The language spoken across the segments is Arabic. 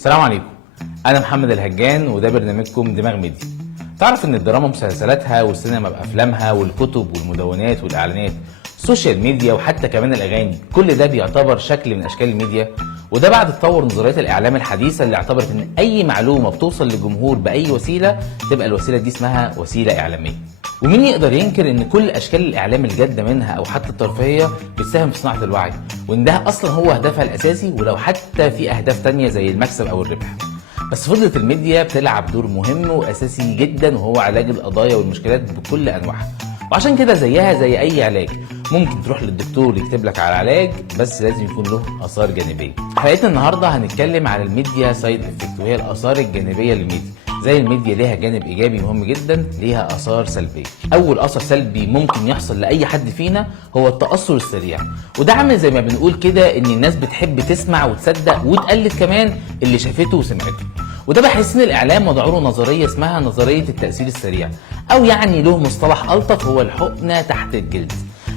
السلام عليكم. انا محمد الهجان وده برنامجكم دماغ ميديا. تعرف ان الدراما مسلسلاتها والسينما بافلامها والكتب والمدونات والاعلانات السوشيال ميديا وحتى كمان الاغاني، كل ده بيعتبر شكل من اشكال الميديا. وده بعد تطور نظريات الاعلام الحديثه اللي اعتبرت ان اي معلومه بتوصل للجمهور باي وسيله تبقى الوسيله دي اسمها وسيله اعلاميه. ومين يقدر ينكر ان كل اشكال الاعلام الجاده منها او حتى الترفيهيه بتساهم في صناعه الوعي، وان ده اصلا هو هدفها الاساسي، ولو حتى في اهداف تانية زي المكسب او الربح. بس فضلت الميديا بتلعب دور مهم واساسي جدا، وهو علاج القضايا والمشكلات بكل انواعها. وعشان كده زيها زي اي علاج، ممكن تروح للدكتور يكتب لك على علاج بس لازم يكون له اثار جانبيه. حلقتنا النهارده هنتكلم عن الميديا سايد افكت، وهي الاثار الجانبيه للميديا. زي الميديا ليها جانب ايجابي مهم جدا، ليها اثار سلبيه. اول اثر سلبي ممكن يحصل لاي حد فينا هو التاثر السريع، وده عامل زي ما بنقول كده ان الناس بتحب تسمع وتصدق وتقلد كمان اللي شافته وسمعته. وده بحس ان الاعلام وضعوا له نظريه اسمها نظريه التاثير السريع، او يعني له مصطلح الطف هو الحقنه تحت الجلد.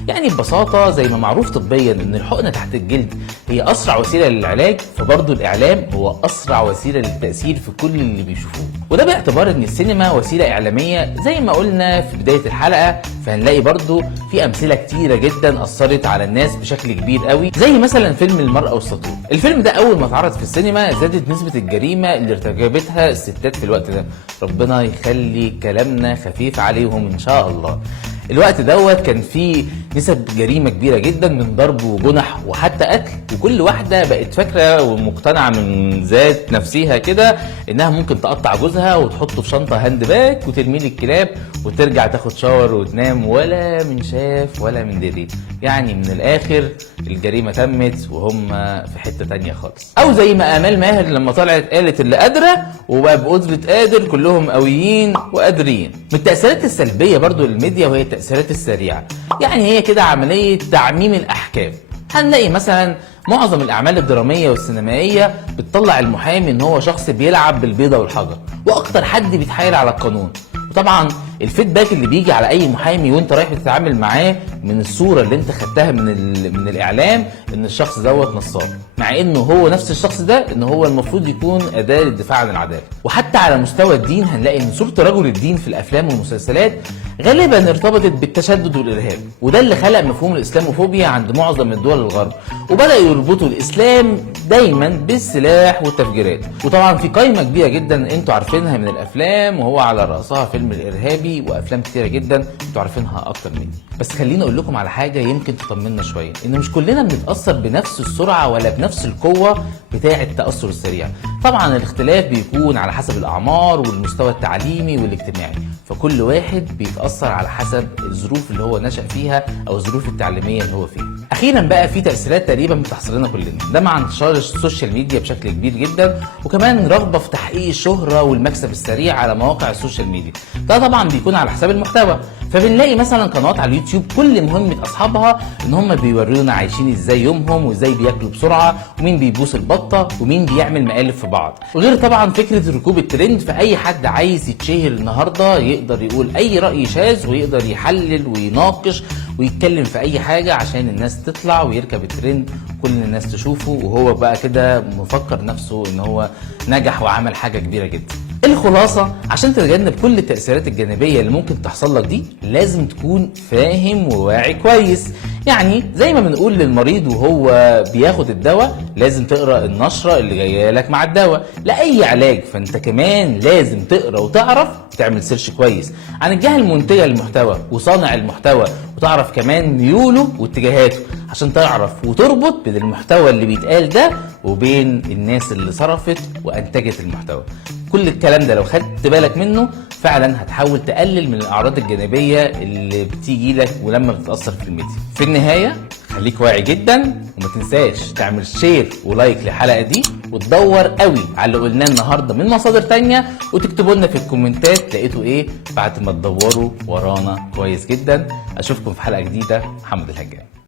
يعني ببساطه زي ما معروف طبيا ان الحقنه تحت الجلد هي اسرع وسيله للعلاج، فبرضه الاعلام هو اسرع وسيله للتاثير في كل اللي بيشوفوه. وده باعتبار ان السينما وسيله اعلاميه زي ما قلنا في بدايه الحلقه، فهنلاقي برضه في امثله كتيره جدا اثرت على الناس بشكل كبير قوي، زي مثلا فيلم المرأة والسطور. الفيلم ده اول ما اتعرض في السينما زادت نسبه الجريمه اللي ارتكبتها الستات في الوقت ده، ربنا يخلي كلامنا خفيف عليهم ان شاء الله. الوقت دوت كان فيه نسب جريمه كبيره جدا من ضرب وجنح وحتى قتل، وكل واحده بقت فاكره ومقتنعه من ذات نفسها كده انها ممكن تقطع جوزها وتحطه في شنطه هاند باك وترميه للكلاب وترجع تاخد شاور وتنام، ولا من شاف ولا من دري. يعني من الاخر الجريمه تمت وهم في حته تانية خالص. او زي ما امال ماهر لما طلعت قالت اللي قادره وبقى بقدره قادر كلهم قويين وقادرين. من التاثيرات السلبيه برضو للميديا وهي التاثيرات السريعه، يعني هي كده عمليه تعميم الاحكام. هنلاقي مثلا معظم الاعمال الدراميه والسينمائيه بتطلع المحامي ان هو شخص بيلعب بالبيضه والحجر، واكتر حد بيتحايل على القانون. وطبعا الفيدباك اللي بيجي على اي محامي وانت رايح تتعامل معاه من الصوره اللي انت خدتها من الاعلام ان الشخص دوت نصاب، مع انه هو نفس الشخص ده ان هو المفروض يكون اداه للدفاع عن العداله. وحتى على مستوى الدين هنلاقي ان صوره رجل الدين في الافلام والمسلسلات غالبا ارتبطت بالتشدد والارهاب، وده اللي خلق مفهوم الاسلاموفوبيا عند معظم الدول الغرب، وبدا يربطوا الاسلام دايما بالسلاح والتفجيرات. وطبعا في قائمه كبيره جدا انتوا عارفينها من الافلام، وهو على راسها فيلم الارهابي وافلام كتيره جدا انتوا عارفينها اكتر مني. بس خليني اقول لكم على حاجه يمكن تطمنا شويه، ان مش كلنا بنتاثر بنفس السرعه ولا بنفس القوه بتاعه التاثر السريع. طبعا الاختلاف بيكون على حسب الاعمار والمستوى التعليمي والاجتماعي، فكل واحد بيتاثر على حسب الظروف اللي هو نشأ فيها او الظروف التعليميه اللي هو فيها. اخيرا بقى في تاثيرات تقريبا بتحصل لنا كلنا، ده مع انتشار السوشيال ميديا بشكل كبير جدا، وكمان رغبه في تحقيق الشهره والمكسب السريع على مواقع السوشيال ميديا. ده طبعا بيكون على حساب المحتوى، فبنلاقي مثلا قنوات على اليوتيوب كل مهمه اصحابها ان هم بيورونا عايشين ازاي يومهم، وازاي بياكلوا بسرعه، ومين بيبوس البطه، ومين بيعمل مقالب في بعض. وغير طبعا فكره ركوب الترند، فاي حد عايز يتشهر النهارده يقدر يقول اي راي شاذ ويقدر يحلل ويناقش ويتكلم في اي حاجه عشان الناس تطلع ويركب الترند كل الناس تشوفه، وهو بقى كده مفكر نفسه ان هو نجح وعمل حاجه كبيره جدا. الخلاصه عشان تتجنب كل التاثيرات الجانبيه اللي ممكن تحصل لك دي لازم تكون فاهم وواعي كويس. يعني زي ما بنقول للمريض وهو بياخد الدواء لازم تقرا النشره اللي جايه لك مع الدواء. لاي علاج فانت كمان لازم تقرا وتعرف تعمل سيرش كويس عن الجهه المنتجه للمحتوى وصانع المحتوى، وتعرف كمان ميوله واتجاهاته عشان تعرف وتربط بين المحتوى اللي بيتقال ده وبين الناس اللي صرفت وانتجت المحتوى. كل الكلام ده لو خدت بالك منه فعلا هتحاول تقلل من الاعراض الجانبيه اللي بتيجي لك ولما بتتاثر في الميديا. في النهايه خليك واعي جدا، وما تنساش تعمل شير ولايك للحلقه دي، وتدور قوي على اللي قلناه النهارده من مصادر تانية، وتكتبوا لنا في الكومنتات لقيتوا ايه بعد ما تدوروا ورانا كويس جدا. اشوفكم في حلقه جديده. محمد الهجان.